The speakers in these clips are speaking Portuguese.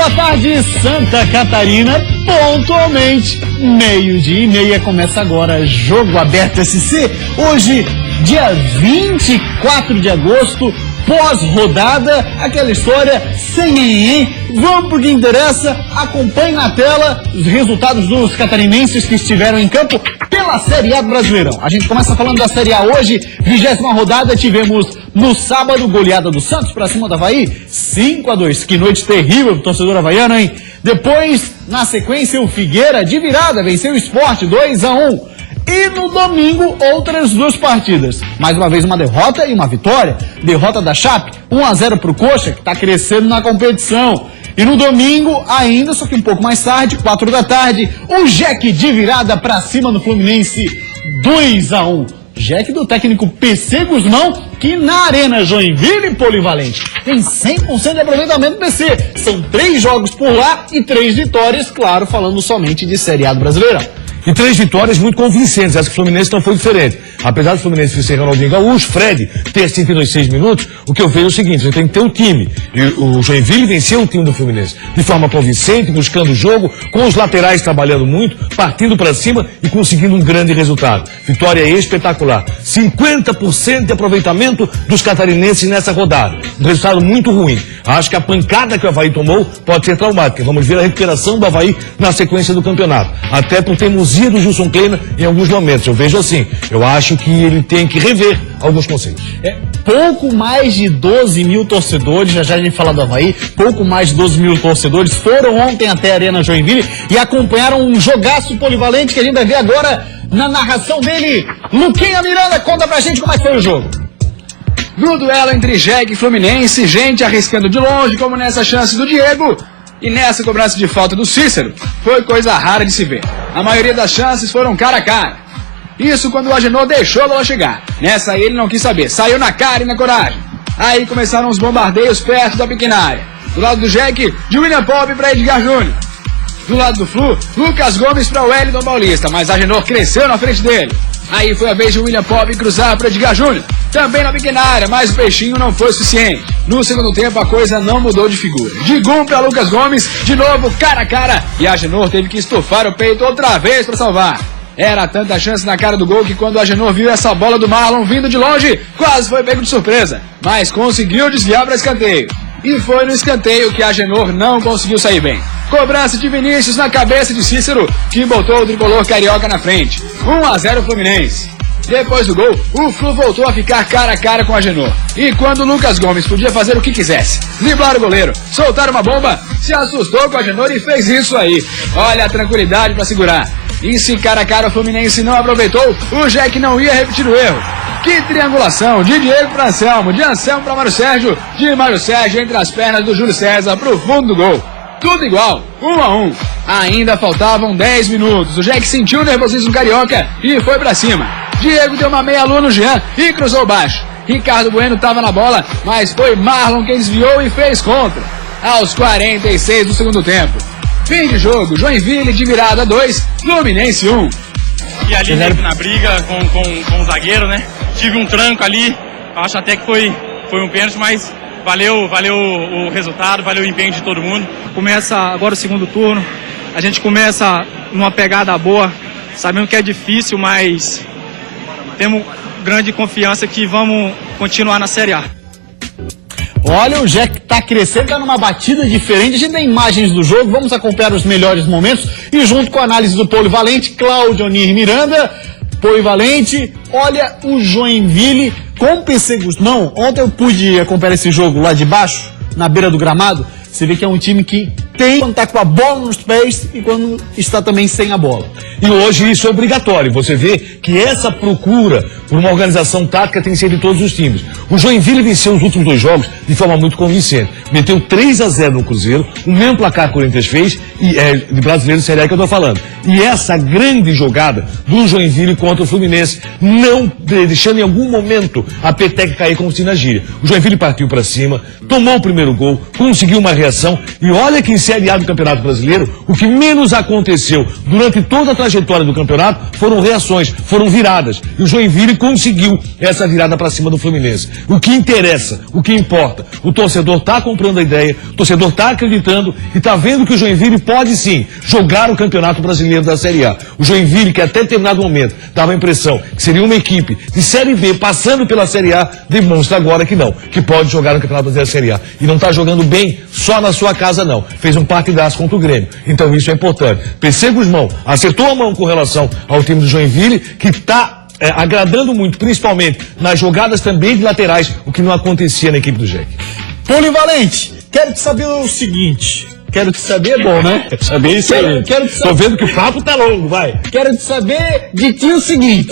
Boa tarde, Santa Catarina, pontualmente, 12:30, começa agora Jogo Aberto SC, hoje, dia 24 de agosto, pós-rodada, aquela história sem ninguém. Vamos pro que interessa, acompanhe na tela os resultados dos catarinenses que estiveram em campo pela Série A do Brasileirão. A gente começa falando da Série A hoje, 20ª rodada, tivemos no sábado goleada do Santos pra cima do Avaí, 5-2, que noite terrível pro torcedor havaiano, hein? Depois, na sequência, o Figueira de virada venceu o Sport 2-1. E no domingo, outras duas partidas. Mais uma vez uma derrota e uma vitória. Derrota da Chape, 1-0 pro Coxa, que tá crescendo na competição. E no domingo, ainda, só que um pouco mais tarde, 4 da tarde, o Jack de virada pra cima do Fluminense, 2-1. Jack do técnico PC Guzmão, que na Arena Joinville Polivalente tem 100% de aproveitamento do PC. São 3 jogos por lá e 3 vitórias, claro, falando somente de Série A do Brasileirão. E 3 vitórias muito convincentes. Acho que o Fluminense não foi diferente. Apesar do Fluminense vencer Ronaldinho Gaúcho, Fred ter 56 minutos, o que eu vejo é o seguinte: você tem que ter um time. E o Joinville venceu o time do Fluminense de forma convincente, buscando o jogo, com os laterais trabalhando muito, partindo para cima e conseguindo um grande resultado. Vitória espetacular. 50% de aproveitamento dos catarinenses nessa rodada. Um resultado muito ruim. Acho que a pancada que o Avaí tomou pode ser traumática. Vamos ver a recuperação do Avaí na sequência do campeonato. Até por termos do Gilson Kleina em alguns momentos. Eu vejo assim, eu acho que ele tem que rever alguns conceitos. Pouco mais de 12 mil torcedores, já a gente fala do Avaí, pouco mais de 12 mil torcedores foram ontem até a Arena Joinville e acompanharam um jogaço polivalente que a gente vai ver agora na narração dele. Luquinha Miranda, conta pra gente como é que foi o jogo. No duelo entre Jack e Fluminense, gente arriscando de longe, como nessa chance do Diego. E nessa cobrança de falta do Cícero, foi coisa rara de se ver. A maioria das chances foram cara a cara. Isso quando o Agenor deixou a bola chegar. Nessa aí ele não quis saber, saiu na cara e na coragem. Aí começaram os bombardeios perto da pequena área. Do lado do Jack, de William Pope para Edgar Júnior. Do lado do Flu, Lucas Gomes para o Wellington Paulista, mas Agenor cresceu na frente dele. Aí foi a vez de William Pope cruzar para Edgar Júnior. Também na pequena área, mas o peixinho não foi suficiente. No segundo tempo a coisa não mudou de figura. De Gum para Lucas Gomes, de novo cara a cara. E Agenor teve que estufar o peito outra vez para salvar. Era tanta chance na cara do gol que quando Agenor viu essa bola do Marlon vindo de longe, quase foi pego de surpresa. Mas conseguiu desviar para escanteio. E foi no escanteio que Agenor não conseguiu sair bem. Cobrança de Vinícius na cabeça de Cícero, que botou o tricolor carioca na frente. 1-0 Fluminense. Depois do gol, o Flu voltou a ficar cara a cara com Agenor. E quando o Lucas Gomes podia fazer o que quisesse, driblar o goleiro, soltar uma bomba, se assustou com o Agenor e fez isso aí. Olha a tranquilidade para segurar. E se cara a cara o Fluminense não aproveitou, o Jack não ia repetir o erro. Que triangulação de Diego para Anselmo, de Anselmo para Mário Sérgio, de Mário Sérgio entre as pernas do Júlio César pro fundo do gol. Tudo igual, 1-1. Ainda faltavam 10 minutos. O Jack sentiu o nervosismo carioca e foi pra cima. Diego deu uma meia-lua no Jean e cruzou baixo. Ricardo Bueno estava na bola, mas foi Marlon quem desviou e fez contra. Aos 46 do segundo tempo. Fim de jogo, Joinville de virada 2, Fluminense 1. E ali na briga com o zagueiro, né? Tive um tranco ali, acho até que foi um pênalti, mas valeu o resultado, valeu o empenho de todo mundo. Começa agora o segundo turno, a gente começa numa pegada boa, sabendo que é difícil, mas temos grande confiança que vamos continuar na Série A. Olha, o Jack tá crescendo, tá numa batida diferente. A gente tem imagens do jogo, vamos acompanhar os melhores momentos e junto com a análise do Polivalente, Cláudio Onir Miranda. Polivalente, olha o Joinville com o PC Guzmão. Ontem eu pude acompanhar esse jogo lá de baixo, na beira do gramado. Você vê que é um time que tem quando tá com a bola nos pés e quando está também sem a bola. E hoje isso é obrigatório. Você vê que essa procura por uma organização tática tem sido de todos os times. O Joinville venceu os últimos 2 jogos de forma muito convincente. Meteu 3-0 no Cruzeiro, o mesmo placar que o Corinthians fez, e é de brasileiro Série A que eu estou falando. E essa grande jogada do Joinville contra o Fluminense, não deixando em algum momento a peteca cair como se na gíria. O Joinville partiu para cima, tomou o primeiro gol, conseguiu uma reação. E olha que em Série A do Campeonato Brasileiro, o que menos aconteceu durante toda a trajetória do campeonato foram reações, foram viradas. E o Joinville conseguiu essa virada para cima do Fluminense. O que interessa, o que importa, o torcedor está comprando a ideia, o torcedor está acreditando e está vendo que o Joinville pode sim jogar o Campeonato Brasileiro da Série A. O Joinville, que até determinado momento dava a impressão que seria uma equipe de Série B passando pela Série A, demonstra agora que não, que pode jogar no Campeonato Brasileiro da Série A. E não está jogando bem só na sua casa não. Fez um partidaço contra o Grêmio. Então isso é importante. PC Guzmão acertou a mão com relação ao time do Joinville, que está agradando muito, principalmente nas jogadas também de laterais, o que não acontecia na equipe do Jack. Polivalente, quero te saber o seguinte. Quero te saber, é bom, né? Saber isso aí. Quero te saber. Tô vendo que o papo tá longo, vai. Quero te saber de ti o seguinte.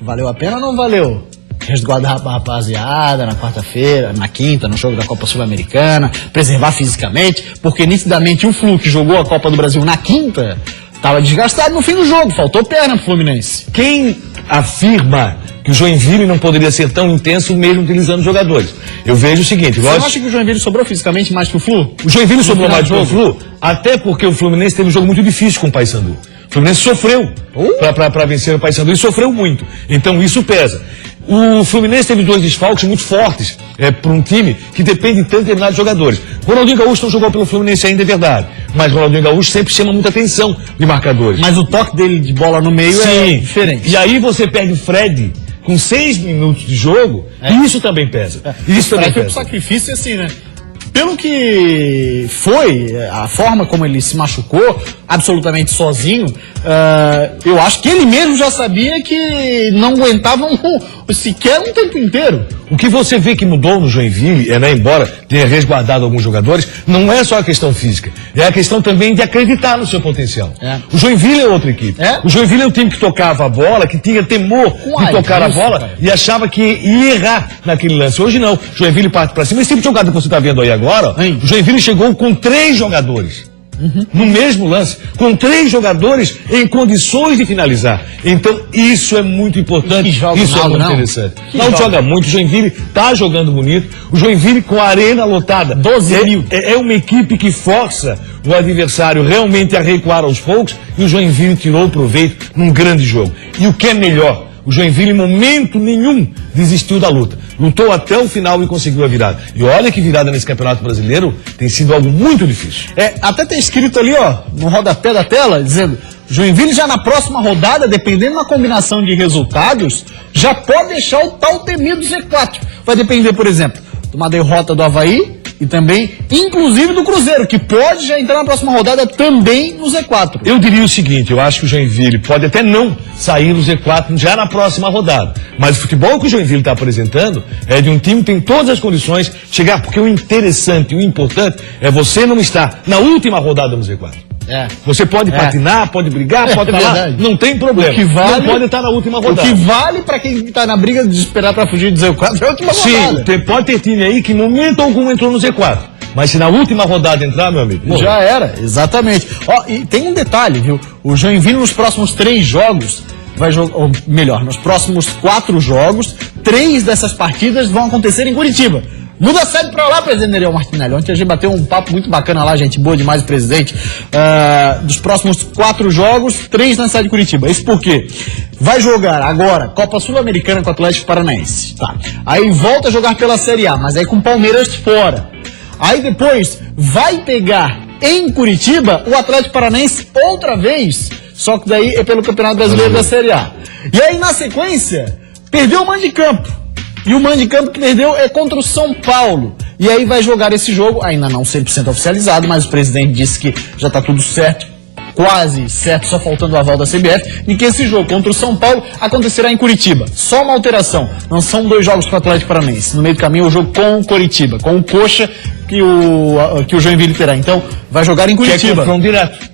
Valeu a pena ou não valeu? Resguardar a rapaziada na quarta-feira, na quinta, no jogo da Copa Sul-Americana, preservar fisicamente, porque nitidamente o Flu que jogou a Copa do Brasil na quinta estava desgastado no fim do jogo, faltou perna pro Fluminense. Quem afirma que o Joinville não poderia ser tão intenso mesmo utilizando jogadores? Eu vejo o seguinte... Você acha que o Joinville sobrou fisicamente mais que o Flu? O Joinville sobrou mais que o Flu, até porque o Fluminense teve um jogo muito difícil com o Paysandu. O Fluminense sofreu para vencer o Paysandu e sofreu muito. Então isso pesa. O Fluminense teve 2 desfalques muito fortes para um time que depende de tantos determinados jogadores. Ronaldinho Gaúcho não jogou pelo Fluminense ainda, é verdade. Mas Ronaldinho Gaúcho sempre chama muita atenção de marcadores. Mas o toque dele de bola no meio é diferente. E aí você pega o Fred com 6 minutos de jogo, e isso também pesa. Isso também foi um sacrifício assim, né? Pelo que foi, a forma como ele se machucou, absolutamente sozinho, eu acho que ele mesmo já sabia que não aguentava sequer um tempo inteiro. O que você vê que mudou no Joinville, embora tenha resguardado alguns jogadores, não é só a questão física, é a questão também de acreditar no seu potencial. O Joinville é outra equipe. O Joinville é um time que tocava a bola, que tinha temor de tocar a bola e achava que ia errar naquele lance. Hoje não. Joinville parte para cima. Esse tipo de jogada que você está vendo aí agora, o Joinville chegou com 3 jogadores. No mesmo lance, com 3 jogadores em condições de finalizar. Então isso é muito importante, isso é muito interessante. Não joga muito, o Joinville está jogando bonito, o Joinville com a arena lotada, 12 mil. É uma equipe que força o adversário realmente a recuar aos poucos, e o Joinville tirou proveito num grande jogo. E o que é melhor, o Joinville em momento nenhum desistiu da luta. Lutou até o final e conseguiu a virada. E olha que virada nesse Campeonato Brasileiro tem sido algo muito difícil. Até tem escrito ali, no rodapé da tela, dizendo: Joinville já na próxima rodada, dependendo da combinação de resultados, já pode deixar o tal temido Z4. Vai depender, por exemplo, de uma derrota do Avaí e também, inclusive, do Cruzeiro, que pode já entrar na próxima rodada também no Z4. Eu diria o seguinte, eu acho que o Joinville pode até não sair no Z4 já na próxima rodada. Mas o futebol que o Joinville está apresentando é de um time que tem todas as condições de chegar, porque o interessante, o importante é você não estar na última rodada no Z4. Você pode patinar, pode brigar, pode falar, não tem problema. O que vale, não pode estar na última rodada. O que vale pra quem está na briga de esperar pra fugir do Z4 é a última rodada. Sim, pode ter time aí que em momento algum entrou no Z4. Mas se na última rodada entrar, meu amigo... Já era, exatamente. E tem um detalhe, viu? O Joinville nos próximos 3 jogos vai jogar, ou melhor, nos próximos 4 jogos, 3 dessas partidas vão acontecer em Curitiba. Muda a sede pra lá, presidente Nereu Martinelli. Ontem a gente bateu um papo muito bacana lá, gente boa demais, o presidente. Dos próximos 4 jogos, 3 na cidade de Curitiba. Isso porque vai jogar agora Copa Sul-Americana com o Atlético Paranaense. Tá. Aí volta a jogar pela Série A, mas aí com o Palmeiras fora. Aí depois vai pegar em Curitiba o Atlético Paranaense outra vez, só que daí é pelo Campeonato Brasileiro da Série A. E aí na sequência, perdeu o Mando de Campo. E o Mando de Campo que perdeu é contra o São Paulo. E aí vai jogar esse jogo, ainda não 100% oficializado, mas o presidente disse que já está tudo certo, quase certo, só faltando o aval da CBF, e que esse jogo contra o São Paulo acontecerá em Curitiba. Só uma alteração, não são 2 jogos com o Atlético Paranaense. No meio do caminho, o jogo com o Curitiba, com o Coxa, que o Joinville terá. Então, vai jogar em Curitiba. Que é confronto direto.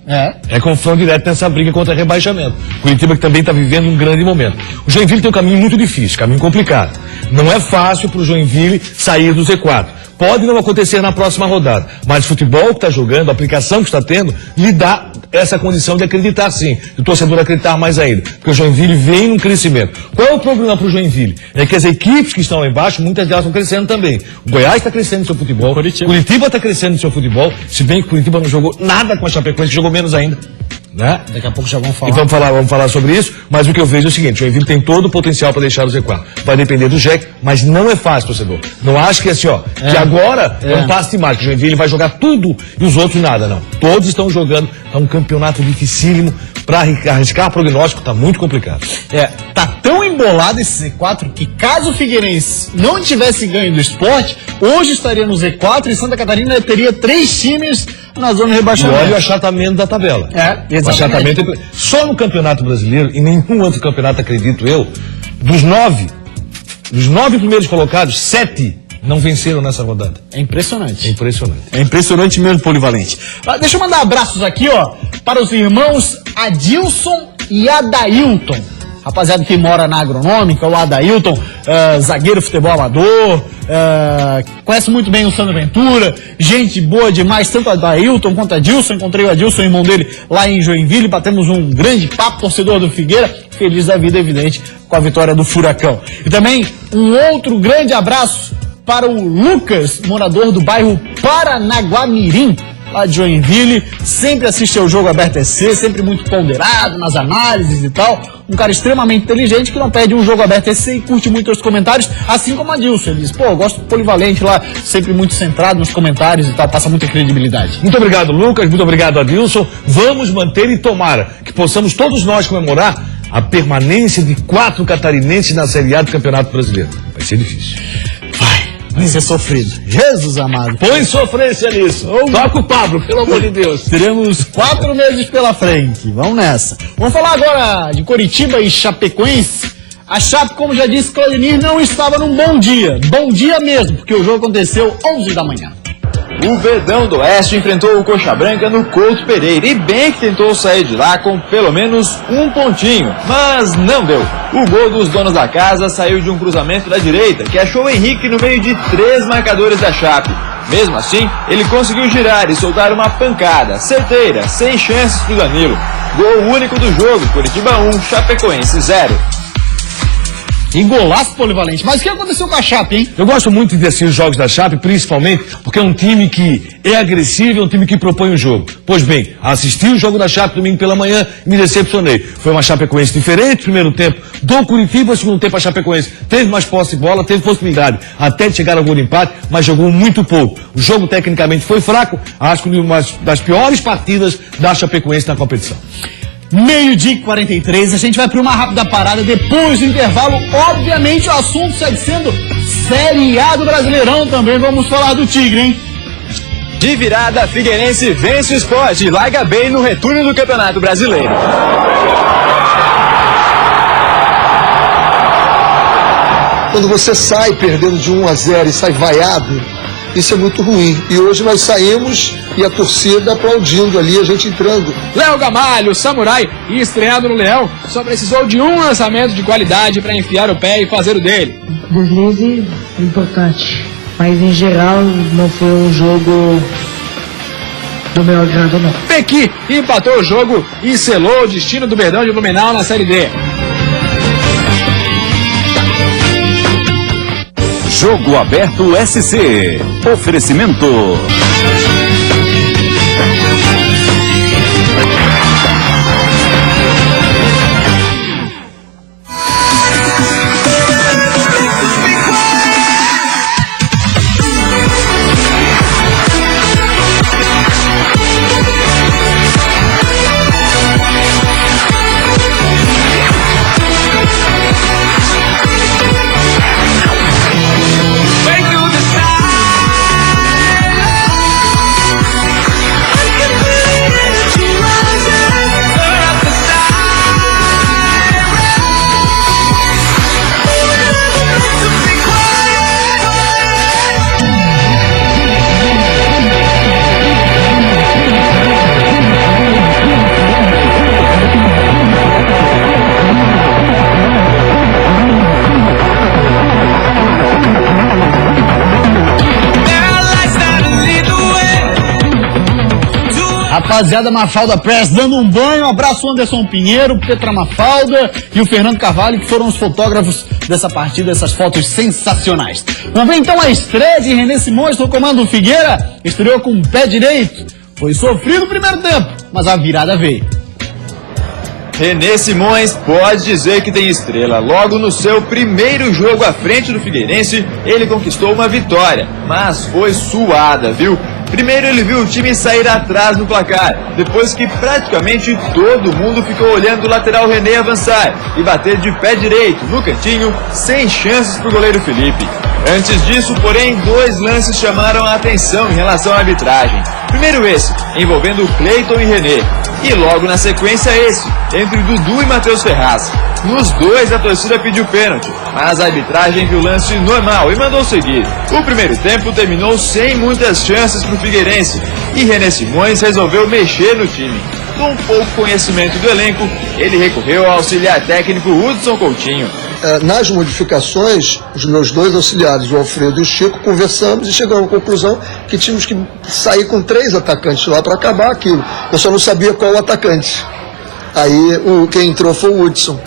É confronto direto nessa briga contra rebaixamento. Curitiba que também está vivendo um grande momento. O Joinville tem um caminho muito difícil, caminho complicado. Não é fácil para o Joinville sair do Z4. Pode não acontecer na próxima rodada, mas o futebol que está jogando, a aplicação que está tendo, lhe dá essa condição de acreditar sim, do torcedor acreditar mais ainda, porque o Joinville vem num crescimento. Qual é o problema para o Joinville? É que as equipes que estão lá embaixo, muitas delas estão crescendo também. O Goiás está crescendo no seu futebol, Curitiba Curitiba está crescendo no seu futebol, se bem que Curitiba não jogou nada com a Chapecoense, jogou menos ainda. Né? Daqui a pouco já vão falar. E vamos falar sobre isso, mas o que eu vejo é o seguinte, o Joinville tem todo o potencial para deixar o Z4. Vai depender do Jack, mas não é fácil, torcedor. Não acho que é assim, ó, que agora é um passe de mágica. O Joinville vai jogar tudo e os outros nada, não. Todos estão jogando, é um campeonato dificílimo, para arriscar prognóstico tá muito complicado. Tá tão embolado esse Z4 que caso o Figueirense não tivesse ganho do Sport, hoje estaria no Z4 e Santa Catarina teria 3 times na zona de E rebaixamento. olha o achatamento da tabela. O achatamento só no Campeonato Brasileiro, e nenhum outro campeonato, acredito eu, dos 9 primeiros colocados, 7 não venceram nessa rodada. É impressionante. É impressionante. É impressionante mesmo, Polivalente. Deixa eu mandar abraços aqui, ó, para os irmãos Adilson e Adailton. Rapaziada que mora na Agronômica, o Adailton, zagueiro futebol amador, conhece muito bem o Sandro Ventura, gente boa demais, tanto a Adailton quanto a Adilson. Encontrei o Adilson, irmão dele, lá em Joinville, batemos um grande papo, torcedor do Figueira, feliz da vida, evidente, com a vitória do Furacão. E também um outro grande abraço para o Lucas, morador do bairro Paranaguamirim, lá de Joinville, sempre assiste ao Jogo Aberto EC, sempre muito ponderado nas análises e tal. Um cara extremamente inteligente que não perde um Jogo Aberto EC e curte muito os comentários, assim como a Dilson. Ele diz, eu gosto do Polivalente lá, sempre muito centrado nos comentários e tal, passa muita credibilidade. Muito obrigado, Lucas, muito obrigado, Adilson. Vamos manter e tomara que possamos todos nós comemorar a permanência de 4 catarinenses na Série A do Campeonato Brasileiro. Vai ser difícil. Vai ser sofrido. Jesus amado. Põe sofrência nisso. Toca o Pablo, pelo amor de Deus. Teremos 4 meses pela frente. Vamos nessa. Vamos falar agora de Coritiba e Chapecoense. A Chape, como já disse Claudinir, não estava num bom dia. Bom dia mesmo, porque o jogo aconteceu 11 da manhã. O Verdão do Oeste enfrentou o Coxa Branca no Couto Pereira e bem que tentou sair de lá com pelo menos um pontinho, mas não deu. O gol dos donos da casa saiu de um cruzamento da direita que achou o Henrique no meio de 3 marcadores da Chape. Mesmo assim, ele conseguiu girar e soltar uma pancada certeira, sem chances pro Danilo. Gol único do jogo, Coritiba 1, Chapecoense 0. E golaço, Polivalente. Mas o que aconteceu com a Chape, hein? Eu gosto muito de assistir os jogos da Chape, principalmente porque é um time que é agressivo, é um time que propõe o jogo. Pois bem, assisti o jogo da Chape domingo pela manhã e me decepcionei. Foi uma Chapecoense diferente, primeiro tempo do Curitiba, segundo tempo a Chapecoense teve mais posse de bola, teve possibilidade até de chegar ao gol de empate, mas jogou muito pouco. O jogo tecnicamente foi fraco, acho que uma das piores partidas da Chapecoense na competição. 12h43, a gente vai para uma rápida parada. Depois do intervalo, obviamente o assunto segue sendo Série A do Brasileirão. Também vamos falar do Tigre, hein? De virada, Figueirense vence o Sport e larga bem no retorno do Campeonato Brasileiro. Quando você sai perdendo de 1-0 e sai vaiado, isso é muito ruim. E hoje nós saímos e a torcida aplaudindo ali, a gente entrando. Léo Gamalho, samurai e estreado no Leão, só precisou de um lançamento de qualidade para enfiar o pé e fazer o dele. Deslize é importante, mas em geral não foi um jogo do meu agrado, não. Pequi empatou o jogo e selou o destino do Verdão de Blumenau na Série D. Jogo Aberto SC. Oferecimento. Rapaziada, Mafalda Press dando um banho. Um abraço Anderson Pinheiro, Petra Mafalda e o Fernando Carvalho, que foram os fotógrafos dessa partida, essas fotos sensacionais. Vamos ver então a estreia de René Simões no comando do Figueira. Estreou com o pé direito. Foi sofrido o primeiro tempo, mas a virada veio. René Simões pode dizer que tem estrela. Logo no seu primeiro jogo à frente do Figueirense, ele conquistou uma vitória, mas foi suada, viu? Primeiro ele viu o time sair atrás no placar, depois que praticamente todo mundo ficou olhando o lateral René avançar e bater de pé direito, no cantinho, sem chances para o goleiro Felipe. Antes disso, porém, 2 lances chamaram a atenção em relação à arbitragem. Primeiro esse, envolvendo Cleiton e René. E logo na sequência esse, entre Dudu e Matheus Ferraz. Nos 2 a torcida pediu pênalti, mas a arbitragem viu o lance normal e mandou seguir. O primeiro tempo terminou sem muitas chances para o Figueirense e René Simões resolveu mexer no time. Com pouco conhecimento do elenco, ele recorreu ao auxiliar técnico Hudson Coutinho. Nas modificações, os meus 2 auxiliares, o Alfredo e o Chico, conversamos e chegamos à conclusão que tínhamos que sair com 3 atacantes lá para acabar aquilo. Eu só não sabia qual o atacante. Aí quem entrou foi o Hudson.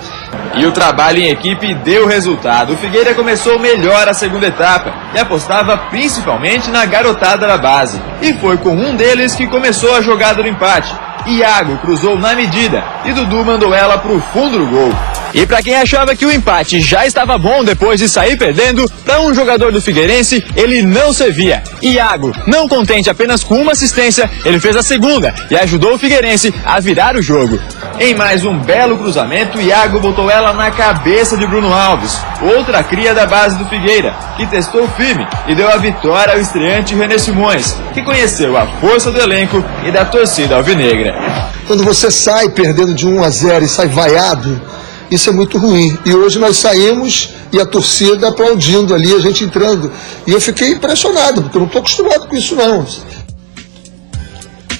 E o trabalho em equipe deu resultado. O Figueira começou melhor a segunda etapa e apostava principalmente na garotada da base. E foi com um deles que começou a jogada do empate. Iago cruzou na medida e Dudu mandou ela para o fundo do gol. E para quem achava que o empate já estava bom depois de sair perdendo, para um jogador do Figueirense, ele não servia. Iago, não contente apenas com uma assistência, ele fez a segunda e ajudou o Figueirense a virar o jogo. Em mais um belo cruzamento, Iago botou ela na cabeça de Bruno Alves, outra cria da base do Figueira, que testou firme e deu a vitória ao estreante René Simões, que conheceu a força do elenco e da torcida alvinegra. Quando você sai perdendo de 1-0 e sai vaiado, isso é muito ruim. E hoje nós saímos e a torcida aplaudindo ali, a gente entrando. E eu fiquei impressionado, porque eu não estou acostumado com isso não.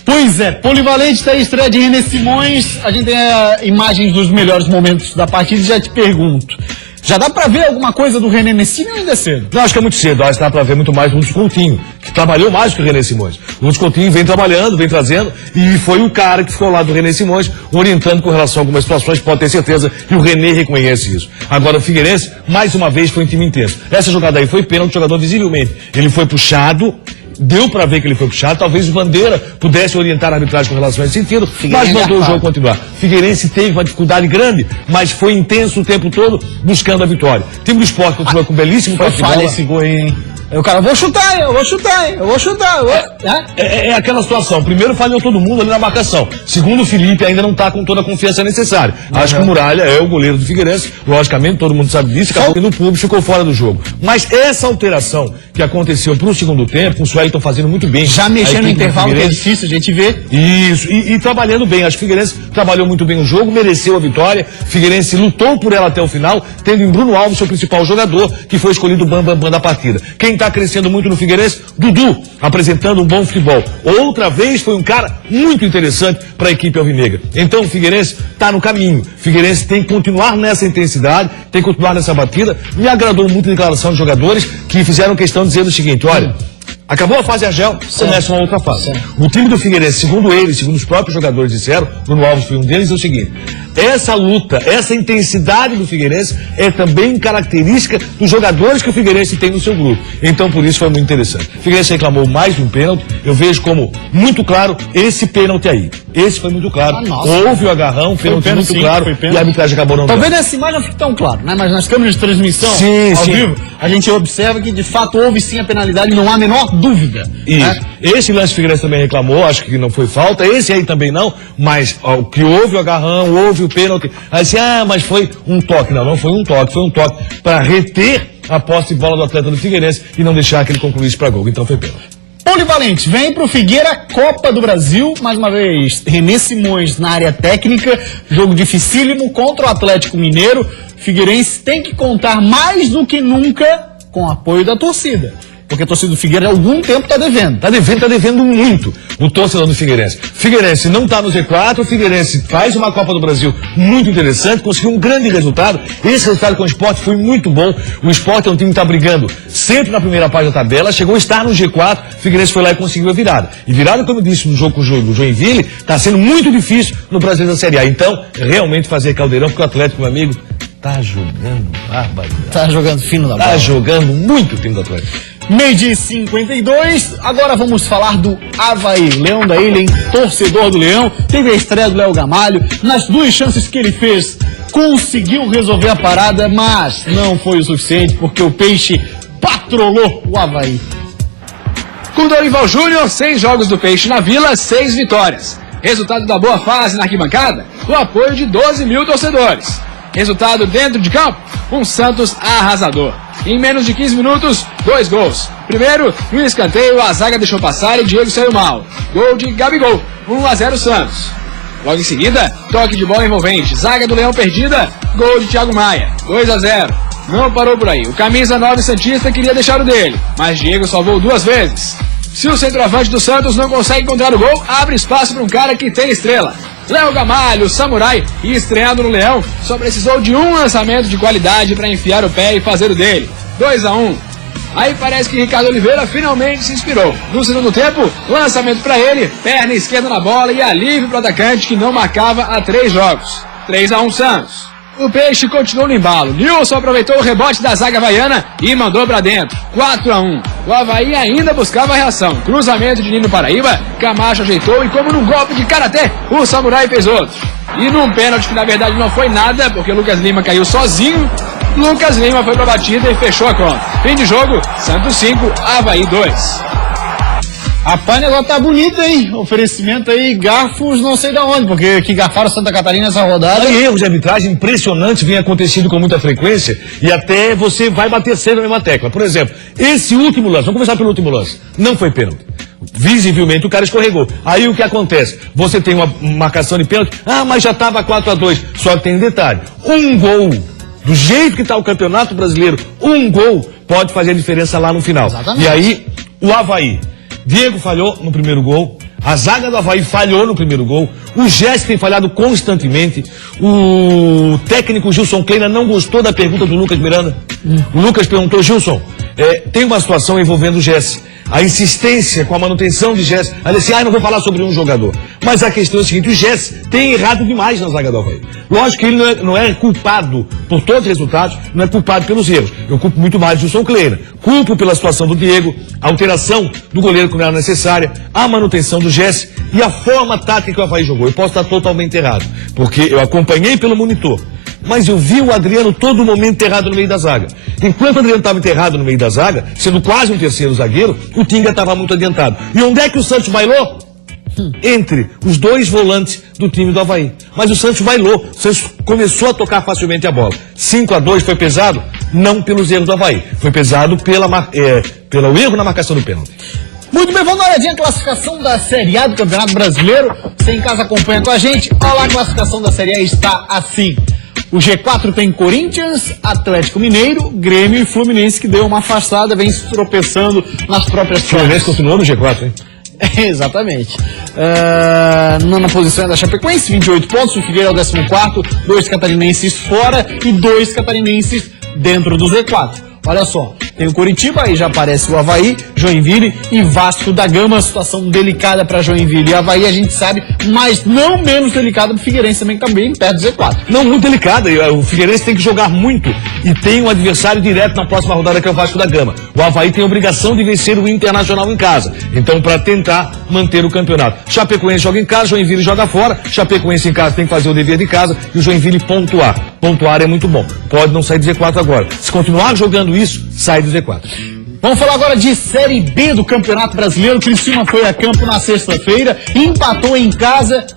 Pois é, polivalente da estreia de René Simões. A gente tem imagens dos melhores momentos da partida e já te pergunto. Já dá pra ver alguma coisa do René nesse time ou ainda é cedo? Não, acho que é muito cedo. Acho que dá pra ver muito mais do Lúcio Coutinho, que trabalhou mais que o René Simões. O Lúcio Coutinho vem trabalhando, vem trazendo, e foi o cara que ficou lá do René Simões, orientando com relação a algumas situações, pode ter certeza que o René reconhece isso. Agora o Figueirense, mais uma vez, foi um time intenso. Essa jogada aí foi pênalti, o jogador visivelmente. Ele foi puxado, deu pra ver que ele foi puxado, talvez o Bandeira pudesse orientar a arbitragem com relação a esse sentido, mas mandou o jogo continuar. Figueirense teve uma dificuldade grande, mas foi intenso o tempo todo buscando a vitória. O time do Sport continua com um belíssimo toque de bola. Esse gol aí, hein? O cara, eu vou chutar. É aquela situação. Primeiro falhou todo mundo ali na marcação. Segundo, o Felipe ainda não está com toda a confiança necessária. Acho que o Muralha é o goleiro do Figueirense. Logicamente, todo mundo sabe disso. Acabou no público, ficou fora do jogo. Mas essa alteração que aconteceu pro segundo tempo, o Sueli estão fazendo muito bem. Já mexendo no intervalo, que é difícil a gente ver. Isso, e trabalhando bem. Acho que o Figueirense trabalhou muito bem o jogo, mereceu a vitória. Figueirense lutou por ela até o final, tendo em Bruno Alves seu principal jogador, que foi escolhido o bam da partida. Quem está crescendo muito no Figueirense, Dudu, apresentando um bom futebol. Outra vez foi um cara muito interessante para a equipe alvinegra. Então o Figueirense está no caminho. O Figueirense tem que continuar nessa intensidade, tem que continuar nessa batida. Me agradou muito a declaração de jogadores que fizeram questão de dizer o seguinte: olha, acabou a fase Argel, começa uma outra fase. O time do Figueirense, segundo eles, segundo os próprios jogadores disseram, Bruno Alves foi um deles, é o seguinte: essa luta, essa intensidade do Figueirense é também característica dos jogadores que o Figueirense tem no seu grupo. Então, por isso, foi muito interessante. O Figueirense reclamou mais de um pênalti. Eu vejo como muito claro esse pênalti aí. Esse foi muito claro. Houve o agarrão, pênalti muito claro, e a arbitragem acabou não dando. Talvez nessa imagem não fique tão claro, né? Mas nas câmeras de transmissão, ao vivo, a gente observa que, de fato, houve sim a penalidade, não há a menor dúvida. Isso. Né? Esse lance o Figueirense também reclamou, acho que não foi falta. Esse aí também não, mas o que houve o agarrão, houve o pênalti. Aí assim, mas foi um toque. Não foi um toque, foi um toque para reter a posse de bola do atleta do Figueirense e não deixar que ele concluísse para gol. Então foi pênalti. Polivalente, vem pro Figueira, Copa do Brasil, mais uma vez, René Simões na área técnica, jogo dificílimo contra o Atlético Mineiro. Figueirense tem que contar mais do que nunca com o apoio da torcida. porque a torcida do Figueira há algum tempo tá devendo. Tá devendo muito o torcedor do Figueirense. Figueirense não tá no Z4, o Figueirense faz uma Copa do Brasil muito interessante, conseguiu um grande resultado. Esse resultado com o Sport foi muito bom. O Sport é um time que tá brigando sempre na primeira página da tabela, chegou a estar no G4, o Figueirense foi lá e conseguiu a virada. E virada, como eu disse no jogo com o Joinville, tá sendo muito difícil no Brasileiro da Série A. Então, realmente fazer caldeirão, porque o Atlético, meu amigo, tá jogando barbaridade. Tá jogando fino da bola. Tá jogando muito o time do Atlético. 12h52, agora vamos falar do Avaí. Leão da Ilha, torcedor do Leão, teve a estreia do Léo Gamalho. Nas 2 chances que ele fez, conseguiu resolver a parada, mas não foi o suficiente, porque o Peixe patrolou o Avaí. Com Dorival Júnior, 6 jogos do Peixe na Vila, 6 vitórias. Resultado da boa fase na arquibancada, o apoio de 12 mil torcedores. Resultado dentro de campo, um Santos arrasador. Em menos de 15 minutos, 2 gols. Primeiro, no escanteio, a zaga deixou passar e Diego saiu mal. Gol de Gabigol, 1-0 Santos. Logo em seguida, toque de bola envolvente. Zaga do Leão perdida, gol de Thiago Maia, 2-0. Não parou por aí. O camisa 9 santista queria deixar o dele, mas Diego salvou 2 vezes. Se o centroavante do Santos não consegue encontrar o gol, abre espaço para um cara que tem estrela. Léo Gamalho, samurai, e estreando no Leão, só precisou de um lançamento de qualidade para enfiar o pé e fazer o dele. 2-1. Aí parece que Ricardo Oliveira finalmente se inspirou. No segundo tempo, lançamento para ele, perna esquerda na bola e alívio para o atacante que não marcava há 3 jogos. 3-1 Santos. O Peixe continuou no embalo. Nilson aproveitou o rebote da zaga havaiana e mandou pra dentro. 4-1. O Avaí ainda buscava a reação. Cruzamento de Nino Paraíba, Camacho ajeitou e, como num golpe de karatê, o samurai fez outro. E num pênalti que na verdade não foi nada, porque Lucas Lima caiu sozinho, Lucas Lima foi pra batida e fechou a conta. Fim de jogo, Santos 5, Avaí 2. Rapaz, o negócio tá bonito, hein? Oferecimento aí, garfos não sei da onde, porque que garfaram Santa Catarina essa rodada. Aí, erros de arbitragem impressionantes vêm acontecendo com muita frequência e até você vai bater sempre na mesma tecla. Por exemplo, esse último lance, vamos começar pelo último lance, não foi pênalti. Visivelmente o cara escorregou. Aí o que acontece? Você tem uma marcação de pênalti, mas já estava 4-2. Só que tem um detalhe, um gol, do jeito que está o Campeonato Brasileiro, um gol pode fazer a diferença lá no final. Exatamente. E aí, o Avaí, Diego falhou no primeiro gol, a zaga do Avaí falhou no primeiro gol, o Jesse tem falhado constantemente, o técnico Gilson Kleina não gostou da pergunta do Lucas Miranda. O Lucas perguntou, Gilson, tem uma situação envolvendo o Jesse, a insistência com a manutenção de Jesse, aí ele disse, não vou falar sobre um jogador. Mas a questão é a seguinte, o Jesse tem errado demais na zaga do Avaí. Lógico que ele não é culpado por todos os resultados, não é culpado pelos erros. Eu culpo muito mais o Gilson Kleina. Culpo pela situação do Diego, a alteração do goleiro que não era necessária, a manutenção do Jesse e a forma tática que o Avaí jogou. Eu posso estar totalmente errado, porque eu acompanhei pelo monitor. Mas eu vi o Adriano todo momento enterrado no meio da zaga. Enquanto o Adriano estava enterrado no meio da zaga, sendo quase um terceiro zagueiro, o Tinga estava muito adiantado. E onde é que o Santos bailou? Entre os 2 volantes do time do Avaí. Mas o Santos bailou. O Santos começou a tocar facilmente a bola. 5-2 foi pesado? Não pelos erros do Avaí. Foi pesado pelo erro na marcação do pênalti. Muito bem, vamos dar uma olhadinha na classificação da Série A do Campeonato Brasileiro. Você em casa acompanha com a gente. Olha lá, a classificação da Série A está assim. O G4 tem Corinthians, Atlético Mineiro, Grêmio e Fluminense, que deu uma afastada, vem se tropeçando nas próprias O Fluminense continuou no G4, hein? Exatamente. Nona posição é da Chapecoense, 28 pontos. O Figueira é o 14º, 2 catarinenses fora e 2 catarinenses dentro do Z4. Olha só, tem o Coritiba, aí já aparece o Avaí, Joinville e Vasco da Gama. Situação delicada para Joinville e Avaí, a gente sabe, mas não menos delicada para o Figueirense também, que está bem perto do Z4. Não, muito delicada. O Figueirense tem que jogar muito e tem um adversário direto na próxima rodada, que é o Vasco da Gama. O Avaí tem a obrigação de vencer o Internacional em casa, então para tentar manter o campeonato. Chapecoense joga em casa, Joinville joga fora. Chapecoense em casa tem que fazer o dever de casa e o Joinville pontuar. Pontuar é muito bom. Pode não sair do Z4 agora. Se continuar jogando isso, sai do Z4. Vamos falar agora de Série B do Campeonato Brasileiro. Criciúma foi a campo na sexta-feira, empatou em casa.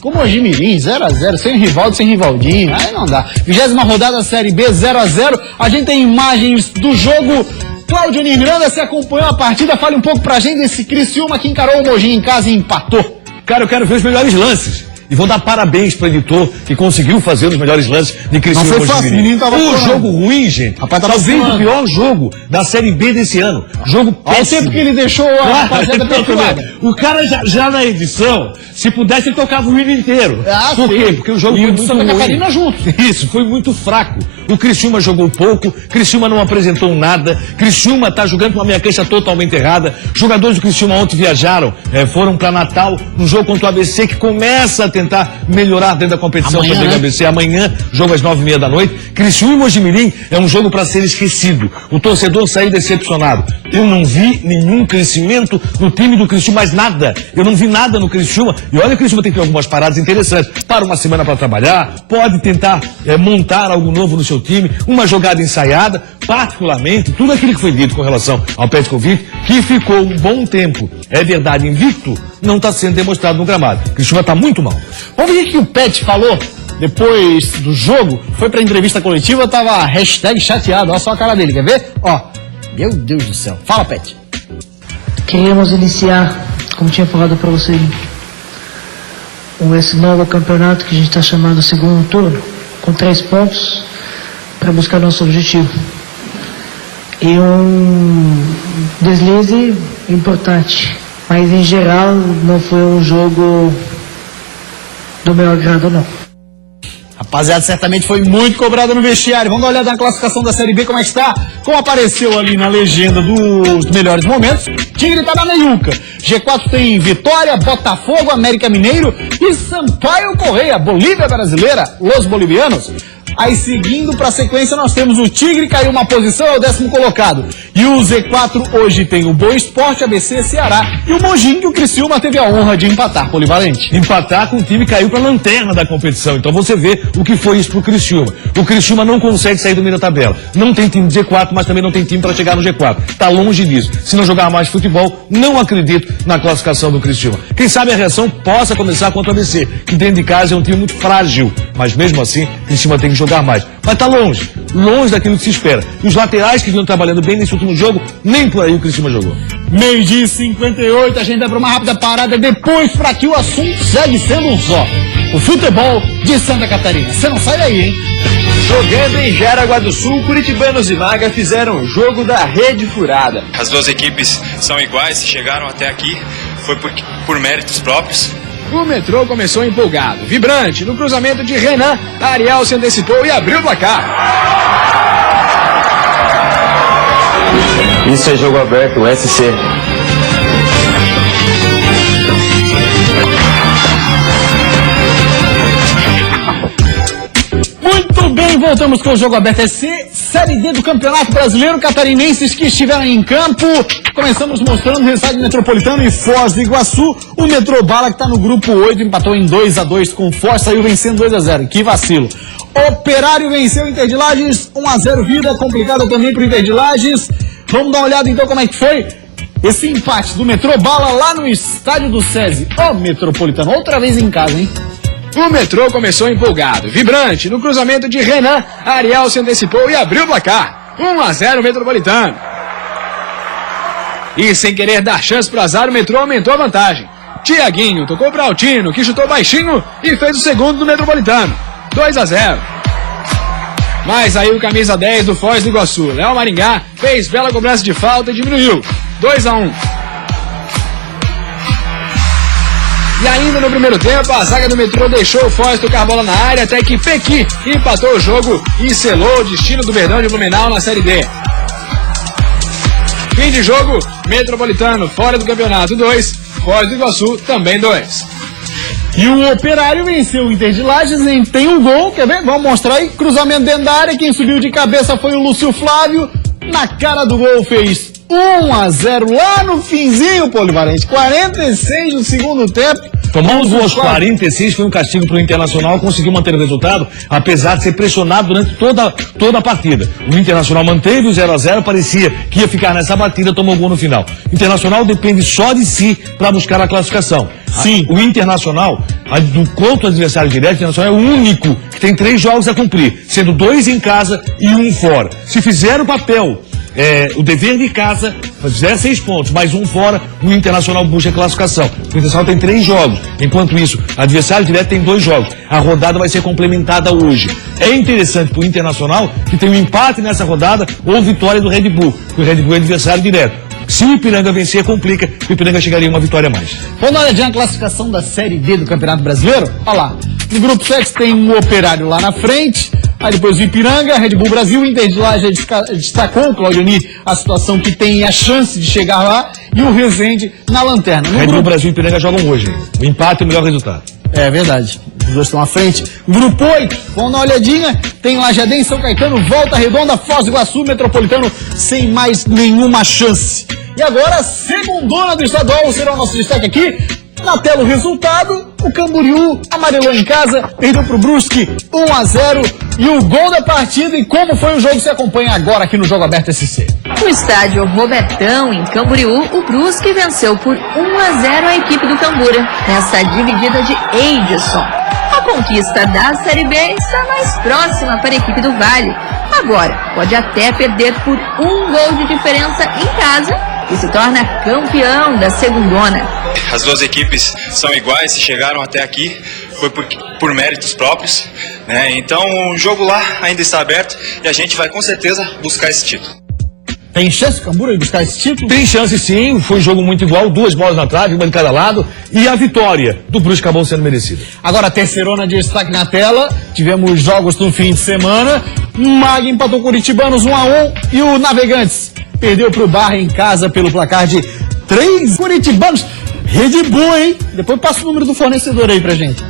Com o Mojimirim, 0-0, sem Rivaldo, sem Rivaldinho, aí não dá. 20ª rodada Série B, 0-0. A gente tem imagens do jogo. Cláudio Miranda, você acompanhou a partida, fale um pouco pra gente desse Criciúma que encarou o Mogi em casa e empatou. Cara, eu quero ver os melhores lances. E vou dar parabéns pro editor que conseguiu fazer os melhores lances de Criciúma. Não foi fácil, o menino tava um jogo ruim, gente. Rapaz, tava talvez suando. o pior jogo da Série B desse ano. Jogo Olha o péssimo. tempo que ele deixou a rapaziada perturbada. O cara já na edição, se pudesse, ele tocava o hino inteiro. Ah, Por sim. quê? Porque o jogo E foi o muito Santa ruim. Catarina junto. Isso, foi muito fraco. O Criciúma jogou pouco, Criciúma não apresentou nada, Criciúma tá jogando com uma meia cancha totalmente errada. Jogadores do Criciúma ontem viajaram, foram para Natal, no jogo contra o ABC, que começa a tentar melhorar dentro da competição Amanhã, também do né? ABC. Amanhã, jogo às 9h30 da noite. Criciúma e Mojimirim é um jogo para ser esquecido. O torcedor saiu decepcionado. Eu não vi nenhum crescimento no time do Criciúma, mais nada. Eu não vi nada no Criciúma. E olha, o Criciúma tem que ter algumas paradas interessantes. Para uma semana para trabalhar, pode tentar montar algo novo no seu time, uma jogada ensaiada, particularmente, tudo aquilo que foi dito com relação ao Petkovic, que ficou um bom tempo, é verdade, invicto, não está sendo demonstrado no gramado. O Criciúma está muito mal. Vamos ver o que o Pet falou depois do jogo. Foi pra entrevista coletiva, tava hashtag chateado. Olha só a cara dele, quer ver? Ó, meu Deus do céu. Fala, Pet. Queríamos iniciar, como tinha falado para você, esse novo campeonato que a gente está chamando de segundo turno, com 3 pontos para buscar nosso objetivo. E um deslize importante, mas em geral não foi um jogo do meu agrado, não. Rapaziada, certamente foi muito cobrada no vestiário. Vamos dar uma olhada na classificação da Série B, como é que está. Como apareceu ali na legenda dos melhores momentos, Tigre tá na meiuca. G4 tem Vitória, Botafogo, América Mineiro e Sampaio Correia, Bolívia Brasileira, Los Bolivianos. Aí seguindo para a sequência nós temos o Tigre, caiu uma posição, é o 10º colocado. E o Z4 hoje tem o Boa Esporte, ABC, Ceará e o Mogi, que o Criciúma teve a honra de empatar, Polivalente. Empatar com o time que caiu para a lanterna da competição. Então você vê o que foi isso pro Criciúma. O Criciúma não consegue sair do meio da tabela. Não tem time de G4, mas também não tem time para chegar no G4. Tá longe disso. Se não jogar mais futebol, não acredito na classificação do Criciúma. Quem sabe a reação possa começar contra o ABC, que dentro de casa é um time muito frágil. Mas mesmo assim, o Criciúma tem que jogar mais. Mas tá longe daquilo que se espera. E os laterais que vinham trabalhando bem nesse último jogo, nem por aí o Criciúma jogou. 12h58, a gente vai para uma rápida parada depois para que o assunto segue sendo um só. O futebol de Santa Catarina. Você não sai daí, hein? Jogando em Jaraguá do Sul, Curitibanos e Maga fizeram o jogo da Rede Furada. As duas equipes são iguais, chegaram até aqui, foi por méritos próprios. O Metrô começou empolgado, vibrante, no cruzamento de Renan, Ariel se antecipou e abriu o placar. Isso é jogo aberto, o SC. Muito bem, voltamos com o Jogo Aberto SC, Série D do Campeonato Brasileiro. Catarinenses que estiveram em campo. Começamos mostrando o resultado Metropolitano e Foz do Iguaçu. O Metrô Bala, que está no grupo 8, empatou em 2-2 com o Foz, saiu vencendo 2-0. Que vacilo. Operário venceu o Inter de Lages, 1-0, vida complicada também para o Inter de Lages. Vamos dar uma olhada então como é que foi esse empate do Metrô Bala lá no estádio do SESI. Ó, Metropolitano, outra vez em casa, hein? O Metrô começou empolgado, vibrante, no cruzamento de Renan, Ariel se antecipou e abriu o placar. 1-0 Metropolitano. E sem querer dar chance para o azar, o Metrô aumentou a vantagem. Tiaguinho tocou para Altino, que chutou baixinho e fez o segundo do Metropolitano. 2-0. Mas aí o camisa 10 do Foz do Iguaçu, Léo Maringá, fez bela cobrança de falta e diminuiu. 2-1. E ainda no primeiro tempo, a zaga do Metrô deixou o Foz tocar a bola na área até que Pequi empatou o jogo e selou o destino do Verdão de Blumenau na Série D. Fim de jogo, Metropolitano fora do campeonato 2, Foz do Iguaçu também 2. E o Operário venceu o Inter de Lages, tem um gol, quer ver? Vamos mostrar aí, cruzamento dentro da área, quem subiu de cabeça foi o Lúcio Flávio, na cara do gol fez 1-0 lá no finzinho, Polivalente, 46 do segundo tempo. Tomou um gol aos 46, foi um castigo para o Internacional, conseguiu manter o resultado, apesar de ser pressionado durante toda a partida. O Internacional manteve o 0-0, parecia que ia ficar nessa batida, tomou gol no final. O Internacional depende só de si para buscar a classificação. Sim, o Internacional, contra o adversário direto, o Internacional é o único que tem 3 jogos a cumprir, sendo 2 em casa e 1 fora. Se fizer o papel, o dever de casa, Se fizer 6 pontos, mais um fora, o Internacional busca a classificação. O Internacional tem 3 jogos. Enquanto isso, o adversário direto tem 2 jogos. A rodada vai ser complementada hoje. É interessante para o Internacional que tem um empate nessa rodada ou vitória do Red Bull. O Red Bull é adversário direto. Se o Ipiranga vencer, complica. O Ipiranga chegaria a uma vitória a mais. Vamos dar uma olhadinha na classificação da Série D do Campeonato Brasileiro? Olha lá. No grupo 7 tem um Operário lá na frente. Aí depois o Ipiranga, Red Bull Brasil, Inter de lá já destacou o Claudioni a situação que tem a chance de chegar lá. E o Resende na lanterna. No Red Bull grupo... Brasil e Ipiranga jogam hoje. O empate é o melhor resultado. É verdade. Os dois estão à frente. Grupo 8, vamos dar uma olhadinha. Tem Lajadense, São Caetano, Volta Redonda, Foz do Iguaçu, Metropolitano, sem mais nenhuma chance. E agora, a segundona do estadual será o nosso destaque aqui. Na tela o resultado, o Camboriú amarelou em casa, perdeu pro Brusque 1-0 e o gol da partida. E como foi o jogo se acompanha agora aqui no Jogo Aberto SC. No estádio Robertão, em Camboriú, o Brusque venceu por 1-0 a equipe do Cambura, nessa dividida de Eidson. A conquista da Série B está mais próxima para a equipe do Vale. Agora, pode até perder por 1 gol de diferença em casa e se torna campeão da segundona. As duas equipes são iguais, se chegaram até aqui foi por méritos próprios, né? Então o jogo lá ainda está aberto e a gente vai com certeza buscar esse título. Tem chance o Cambura de buscar esse título? Tem chance sim, foi um jogo muito igual, 2 bolas na trave, uma de cada lado, e a vitória do Brusque acabou sendo merecida. Agora a terceirona de destaque na tela, tivemos jogos no fim de semana, Mag empatou Curitibanos 1-1 e o Navegantes perdeu pro Barra em casa pelo placar de 3 Curitibanos. Rede boa, hein? Depois passa o número do fornecedor aí pra gente.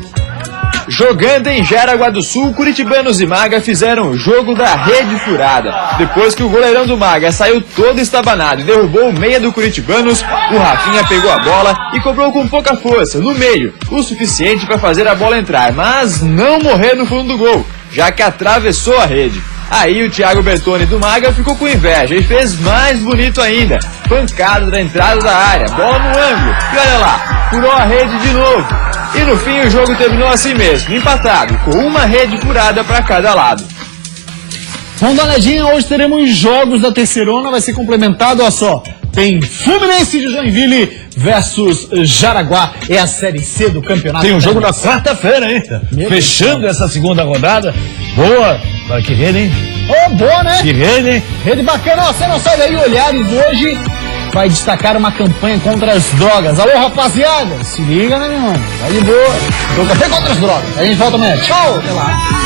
Jogando em Jaraguá do Sul, Curitibanos e Maga fizeram o jogo da rede furada. Depois que o goleirão do Maga saiu todo estabanado e derrubou o meia do Curitibanos, o Rafinha pegou a bola e cobrou com pouca força, no meio, o suficiente para fazer a bola entrar, mas não morrer no fundo do gol, já que atravessou a rede. Aí o Thiago Bertoni do Maga ficou com inveja e fez mais bonito ainda. Pancada da entrada da área, bola no ângulo, e olha lá, furou a rede de novo. E no fim o jogo terminou assim mesmo, empatado, com uma rede furada para cada lado. Vamos dar uma olhadinha, hoje teremos jogos da terceirona, vai ser complementado, olha só. Tem Fluminense de Joinville versus Jaraguá, é a Série C do campeonato. Tem um jogo na quarta-feira, hein? Fechando essa segunda rodada. Boa, que rede, hein? Oh, boa, né? Que rede, hein? Rede bacana, ó, você não sai daí, Olhares hoje vai destacar uma campanha contra as drogas. Alô, rapaziada, se liga, né, meu irmão? Vai de boa. Tô até contra as drogas. A gente volta amanhã. Tchau, até lá.